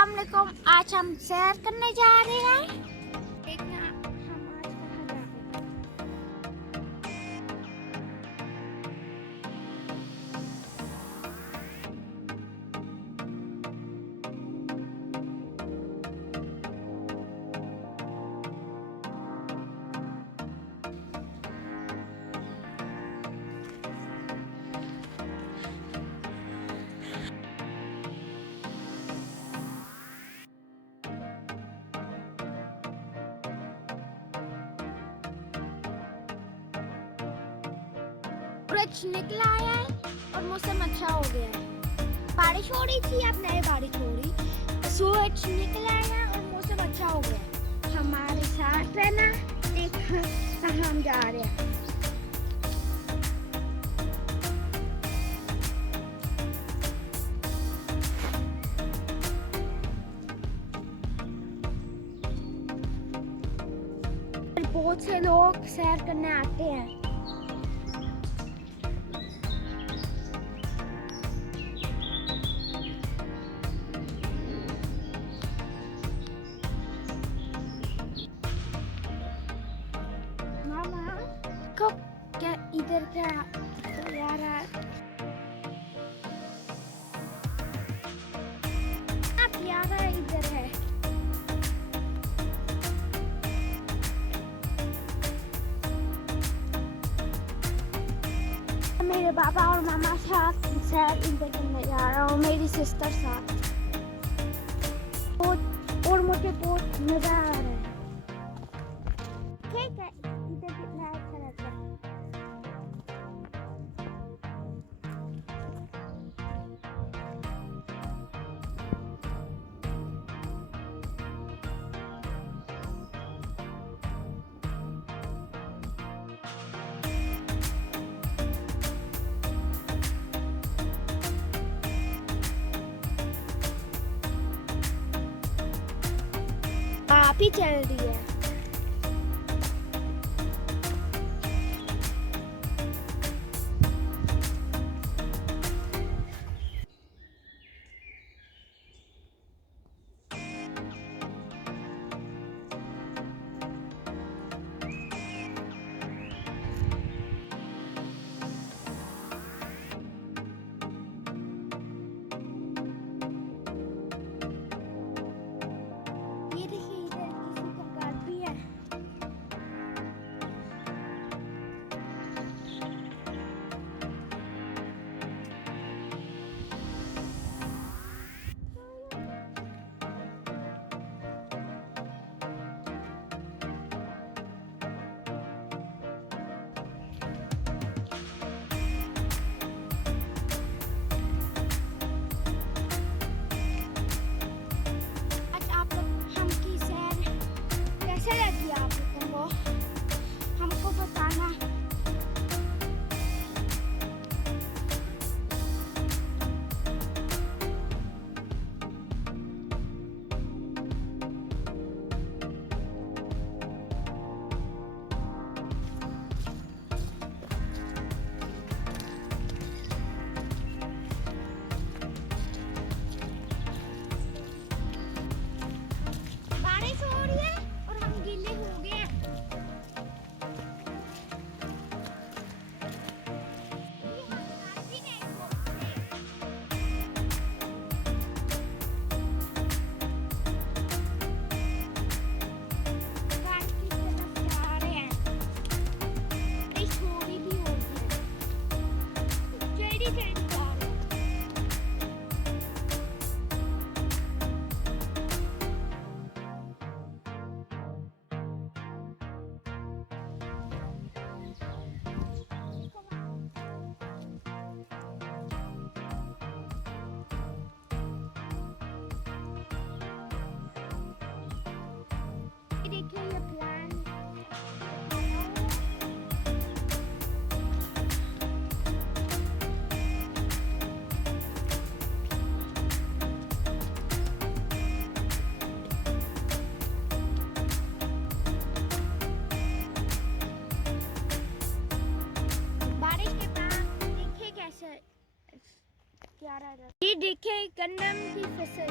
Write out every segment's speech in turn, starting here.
अस्सलामुअलैकुम। आज हम सैर करने जा रहे हैं। देखना हम आज कहाँ जा रहे हैं। सूरज निकला है और मौसम अच्छा हो गया है। बारिश हो रही थी, अब नहीं बारिश हो रही। सूरज निकला है और मौसम अच्छा हो गया है। हमारे साथ रहना, देखना कहाँ हम जा रहे हैं। बहुत से लोग सैर करने आते हैं। मामा को क्या इधर क्या यार आप यार इधर है। मेरे पापा और मामा साथ सैर इंटर करने जा रहा हूँ, मेरी सिस्टर साथ। और मुझे बहुत मजा आ रहा है। ठीक है, इधर कितना अच्छा लगता है। आप ही चल रही है। ये देखिए, इधर किसी का घर भी है। आज आप लोग हमकी सैर कैसे लगी आप लोगों को, हमको बताना। बारिश हो रही है और हम गीले हो गए हैं। ये हम घर भी नहीं पहुंचे। घर की तरफ जा रहे हैं। बारिश थोड़ी भी हो गई है। जल्दी जल्दी जा रहे हैं। ये देखिए, ये प्लान बारिश के बाद देखिए कैसे क्या रहा है। ये देखिए गंदम की फसल।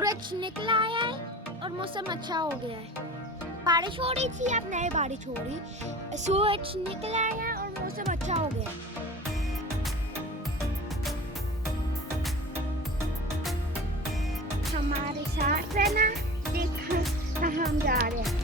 सूरज निकला है और मौसम अच्छा हो गया है। बारिश हो रही थी, अब नहीं बारिश हो रही। सूरज निकला है और मौसम अच्छा हो गया है। हमारे साथ रहना, देखो कहाँ हम जा रहे हैं।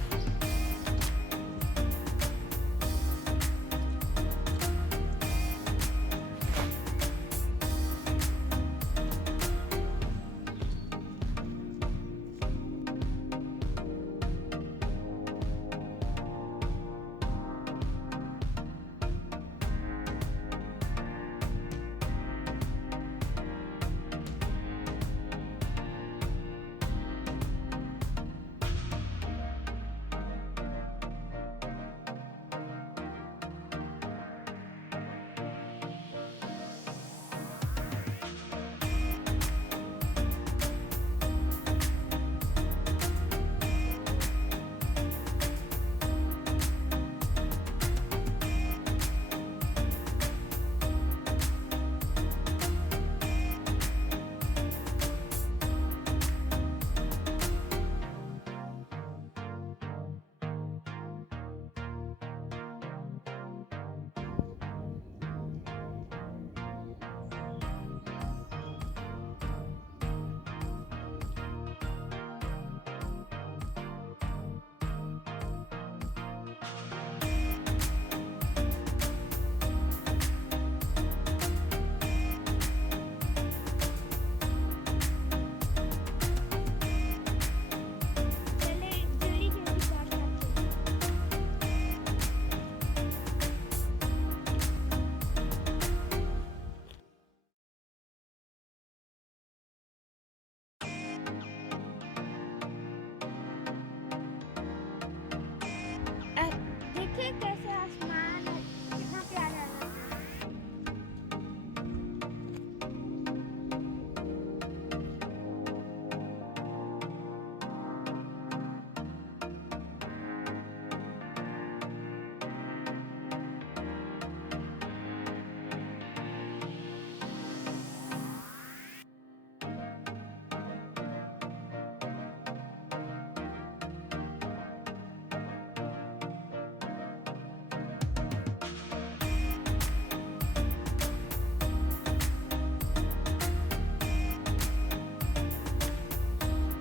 देखिए कैसे आसमान है, कितना प्यारा लग रहा है।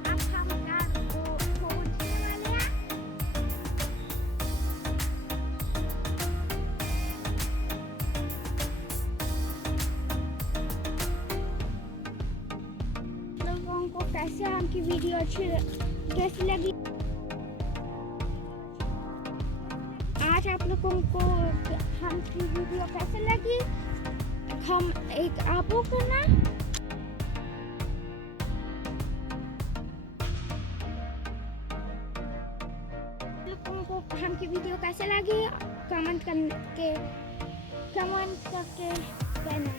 अब हम घर को पहुंचने वाले हैं। लोगों को कैसे हमकी वीडियो अच्छी कैसी लगी? आज आप लोगों को हमकी वीडियो कैसे लगी? हम एक आपको करना। लोगों को हमकी वीडियो कैसे लगी? कमेंट करके कहना।